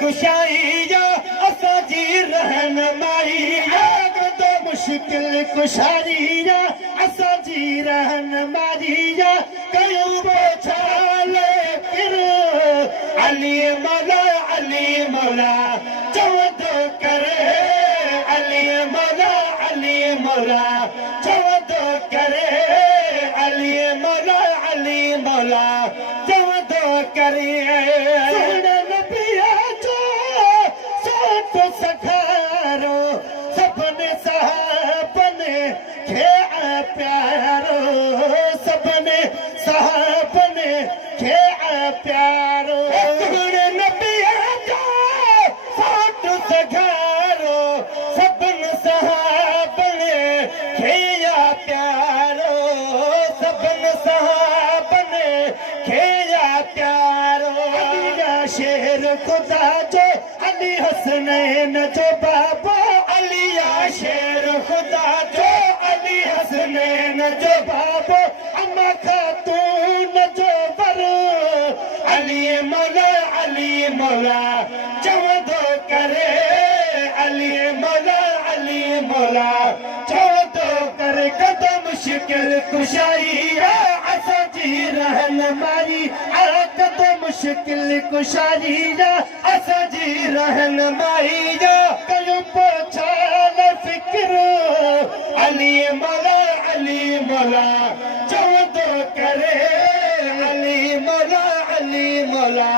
कुशाई या असा जी रहनुमाई या कदो मुश्किल कुशाई या असा जी रहनुमाई या कयूं पोछाले फिर अली मौला चवंदो करे अली मौला चवंदो करे अली मौला चवंदो करे सोने नबिया जो सोट सखारो सपने साहबने खे प्यारो सपने साहबने खे प्यारो सोने नबिया जो सोट सखारो सपने साहबने खे प्यारो सपने साहबने खे प्यारो शेर खुदा जो अली हसनैन जो बाबा अलिया शेर खुदा जो अली हसनैन जो बाबा अम्मा खातून जो बर अली मौला चवंदो करे अली मौला चवंदो करे कदो मुश्किल कुशाई असा जी रहनुमाई कदो मुश्किल कुशाई असा जी रहनुमाई कयूं पोछाल फिक्र अली मौला चवंदो करे अली मौला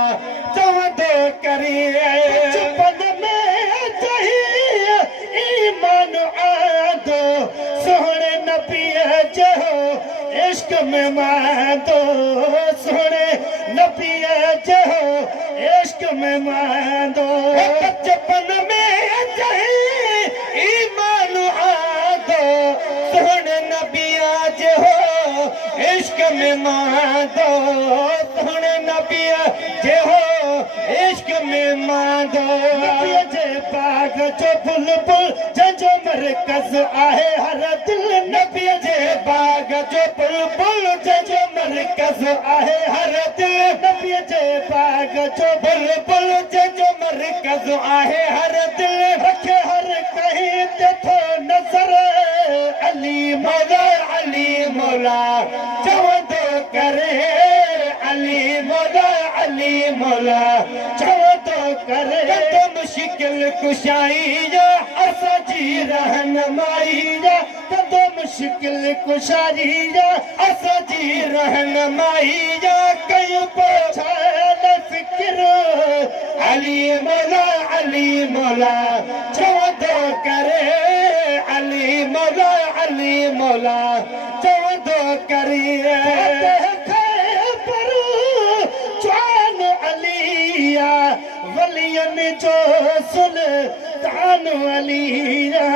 चवंदो करे बचपन में चही ईमान आंदो सोहणे नबीअ जो इश्क में मांदो सोहणे नबीअ जो इश्क में मांदो बचपन में चही ईमान आंदो सोहणे नबीअ जो इश्क में मांदो सोहणे नबीअ जो इश्क में मांदो नबीअ जे बाग जो बुलबुल जंहिंजो मरकज़ आहे हर दिल नबीअ जे बाग जो बुलबुल जंहिंजो मरकज़ आहे हर दिल नबीअ जे बाग जो बुलबुल जंहिंजो मरकज़ आहे हर दिल रखे हर कहीं ते थो नज़र अली मौला चवंदो करे अली मौला चवंदो करे कदो मुश्किल कुशाई असा जी रहनुमाई कदो मुश्किल कुशाई असा जी रहनुमाई कयूं पोछाल फिक्र अली मौला चवंदो करे अली मौला चवंदो करे जवान अलिया वलियन जो सुल्तान अलिया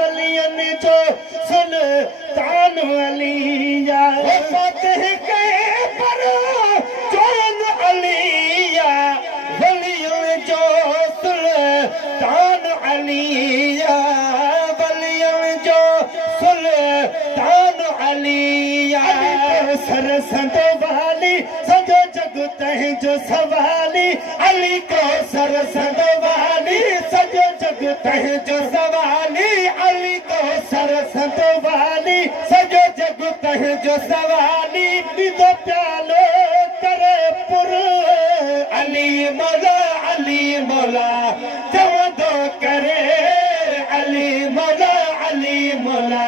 वलियन जो सुल्तान अलिया फतेह के पर जवान अलिया वलियन जो सुल्तान अलिया वलियन जो सुल्तान अलिया सर संतो वाली सजो जग तंहिंजो सवाली अली को सर संतो वाली सजो जग तंहिंजो सवाली अली को सर संतो वाली सजो जग तंहिंजो सवाली दीदो प्यालो करे पुर अली मौला चवंदो करे अली मौला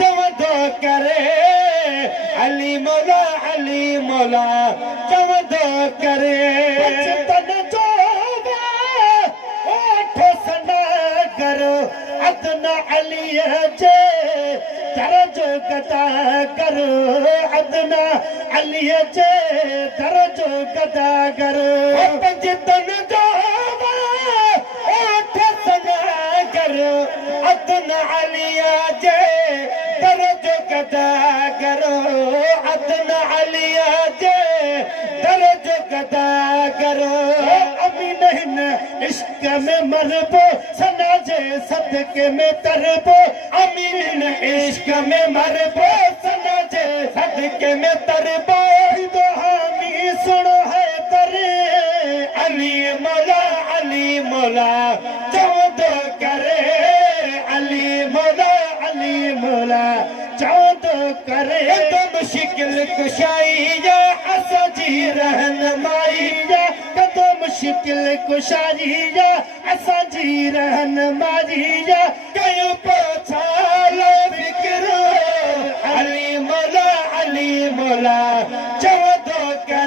चवंदो करे अली मौला चवंदो करे बचपन जो ओठ सनागर अदना अलीअ जे दर जो गदा कर अदना अलीअ जे दर जो गदा कर बचपन जो ओठ सनागर अदना अलीअ जे दर जो गदा करो अदना अलिया जे दर जो गदा करो अभी नहीं इश्क में मरबो सना जे सदके में तरबो अमीन इश्क में मरबो सना जे सदके में तरबो दो हामी सुनो है तरे अली मौला मौला चवंदो करे अली मौला चवंदो करे तो मुश्किल कुशाई जा असांजी रहनुमाई जा कदो मुश्किल कुशाई जा असांजी रहनुमाई जा कयूं पोछालो फिक्र अली मौला चवंदो करे